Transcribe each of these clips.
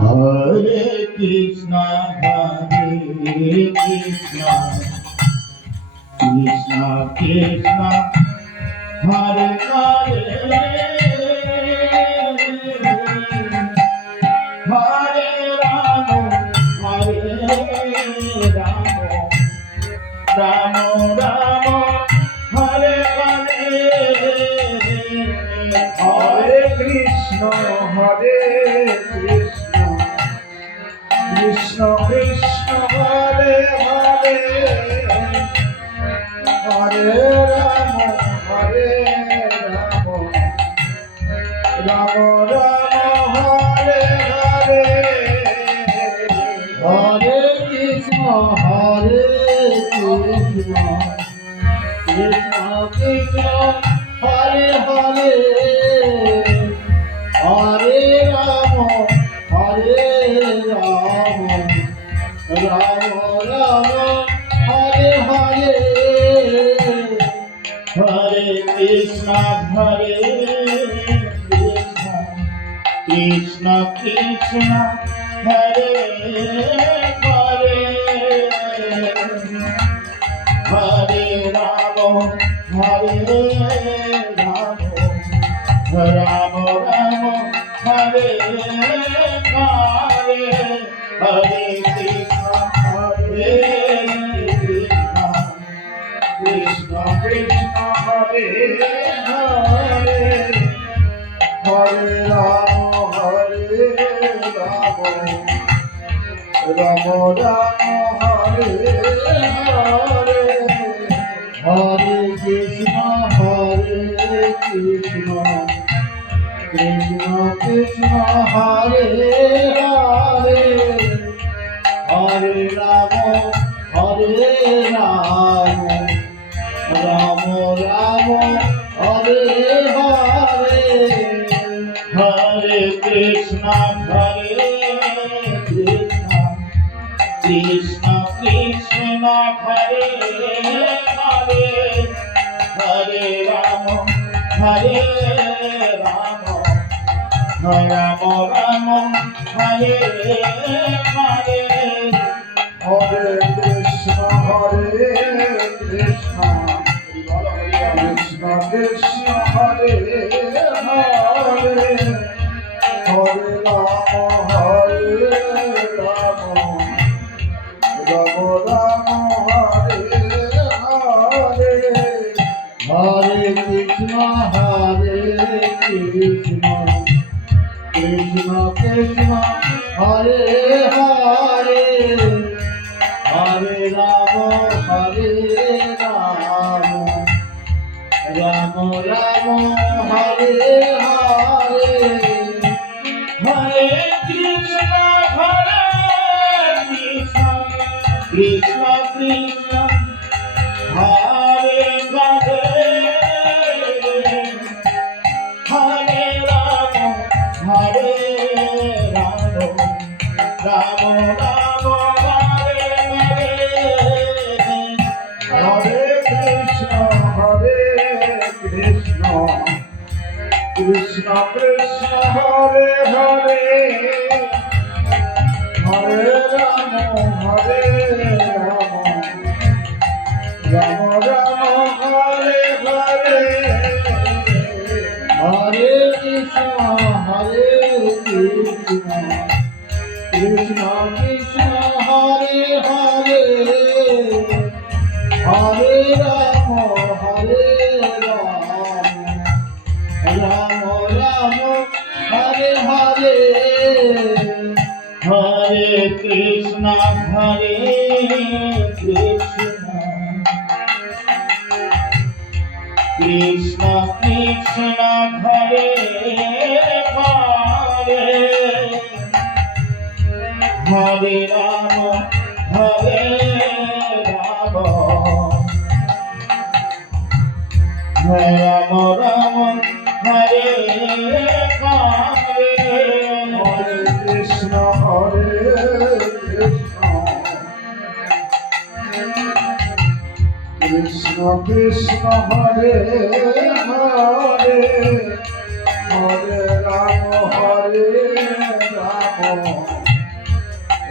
Hare Krishna, Hare Krishna, Krishna Krishna, Hare Hare, Hare Rama, Hare Rama, Rama Rama, Hare Hare, Hare Krishna, Hare Krishna, Krishna Krishna, Hare Hare, Hare Rama, Hare Rama, Rama Rama, Hare Hare, Hare Krishna, Hare Krishna, Krishna Krishna, Hare Hare, Hare Rama, Hare Rama, Rama Rama, Hare Hare, Hare Krishna, Hare Krishna, Krishna Krishna, Hare Hare, Hare Rama, Hare Rama, Rama Rama, Hare Hare, Hare Krishna, Hare Krishna, Krishna Krishna, Hare Hare, Hare Rama, Hare Rama, Rama Rama, Hare Hare, Hare Krishna, Hare Krishna, Krishna Krishna, Hare Hare, Hare Rama, Hare Rama, Rama Rama, Hare Hare, Hare Krishna, Hare Krishna, Krishna Krishna, Hare Hare, Hare Rama, Hare Rama, Rama Rama, Hare Hare, Hare Krishna, Hare Krishna, Krishna Krishna, Hare Hare, Hare Rama, Hare Rama, Rama Rama, Hare Hare, Hare Krishna, Hare Krishna, Krishna Krishna, Hare Hare, Hare Rama, Hare Rama, Rama Rama, Hare Hare, Hare Krishna, Hare Krishna, Krishna Krishna, Hare Hare, Hare Rama, Hare Rama, Rama Rama, Hare Hare, Hare Krishna, Hare Krishna, Krishna Krishna, Hare Hare, Hare Rama, Hare Rama, Rama Rama, Hare Hare, Hare Krishna, Hare Krishna, Krishna Krishna, Hare Hare, Hare Rama, Hare Rama, Rama Rama, Hare Hare, Hare Krishna, Hare Krishna, Krishna Krishna, Hare Hare, Hare Rama, Hare Rama, Rama Rama, Hare Hare, Hare Krishna, Hare Krishna, Krishna Krishna, Hare Hare, Hare Rama, Hare Hare Ram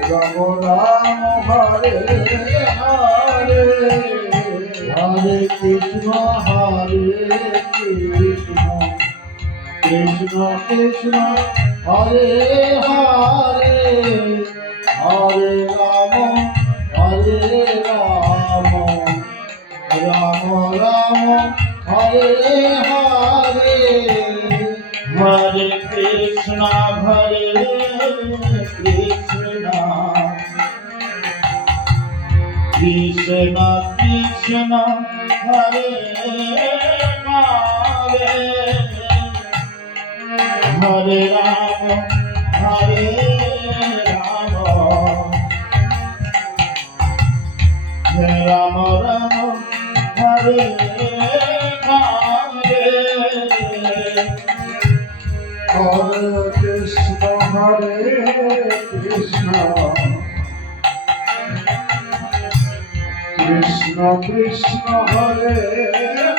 Ram Ram Hare Hare Hare Krishna Krishna Krishna Hare Hare Hare Ram Ram Ram Hare Hare Hare Krishna Krishna Krishna Krishna Hare Hare Hare Ram Ram Ram Hare Hare Hare Krishna Krishna Krishna Hare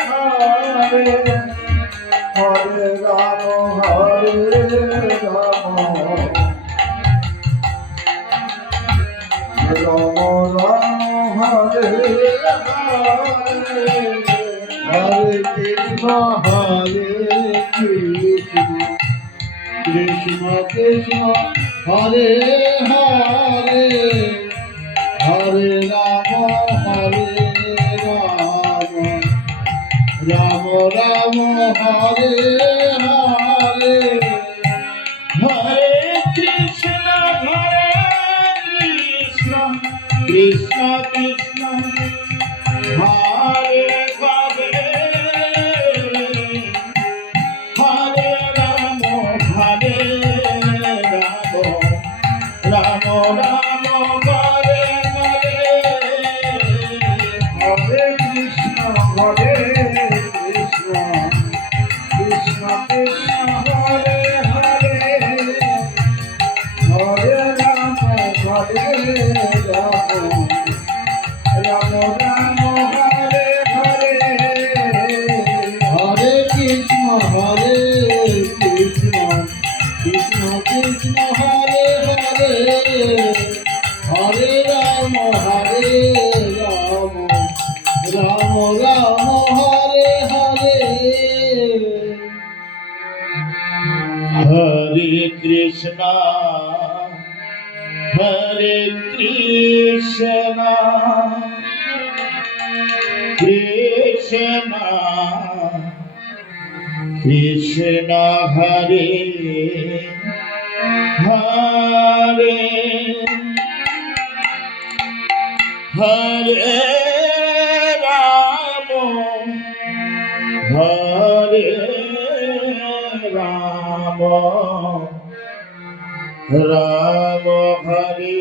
Hare Hare Ram Ram Ram Hare Hare Hare Krishna Krishna Krishna Hare Hare Hare Ram Ram Ram Hare Hare Hare Krishna Krishna Krishna Hare Hare Hare Ram Ram Ram Hare Hare Hare Krishna Krishna Krishna Hare Hare Hare Ram Ram Ram Hare Hare Hare Krishna Krishna Krishna Hare Hare Hare Ram Ram Ram Hare Hare Hare Krishna Krishna Krishna Hare Hare Hare Ram Ram Hare Hare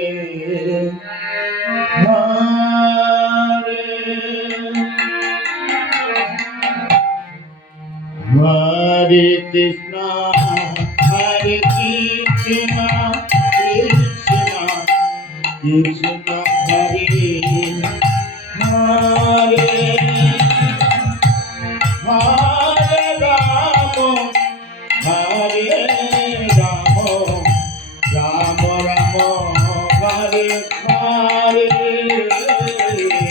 Hare Krishna Krishna Krishna Hare Hare Hare Ram Ram Ram Hare Hare Hare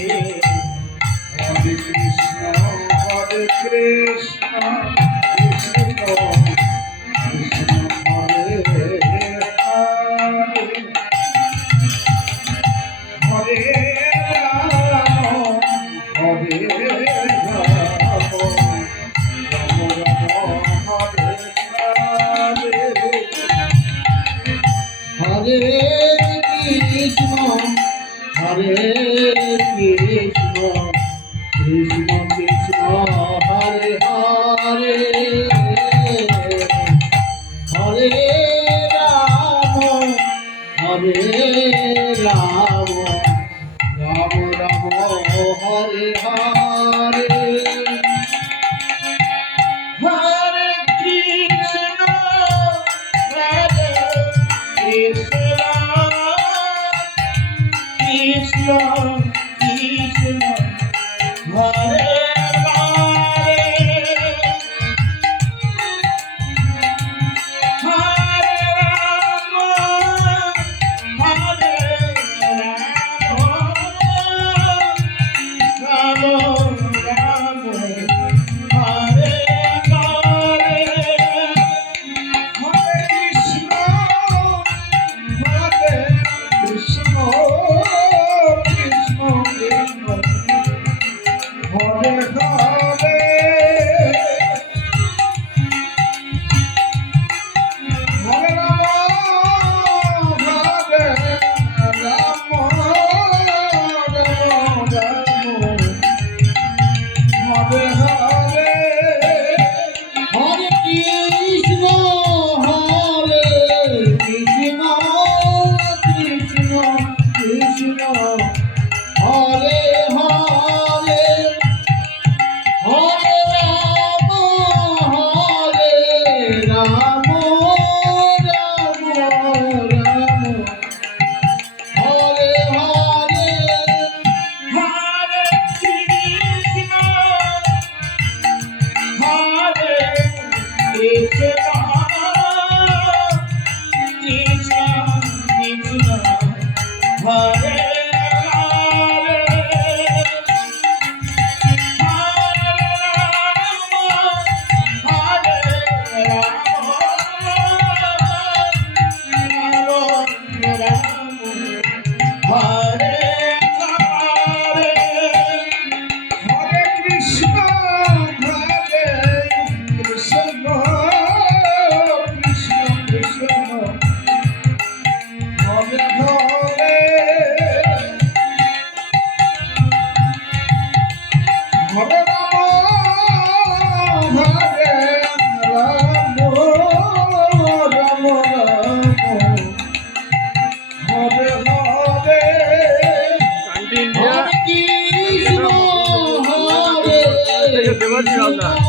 Krishna Krishna Krishna Hare Hare Hare Ram Hare Krishna Krishna Krishna Hare Hare Hare Ram Ram Ram Hare Hare Hare Krishna Krishna Krishna Hare Hare Hare Hare Krishna, Hare Krishna.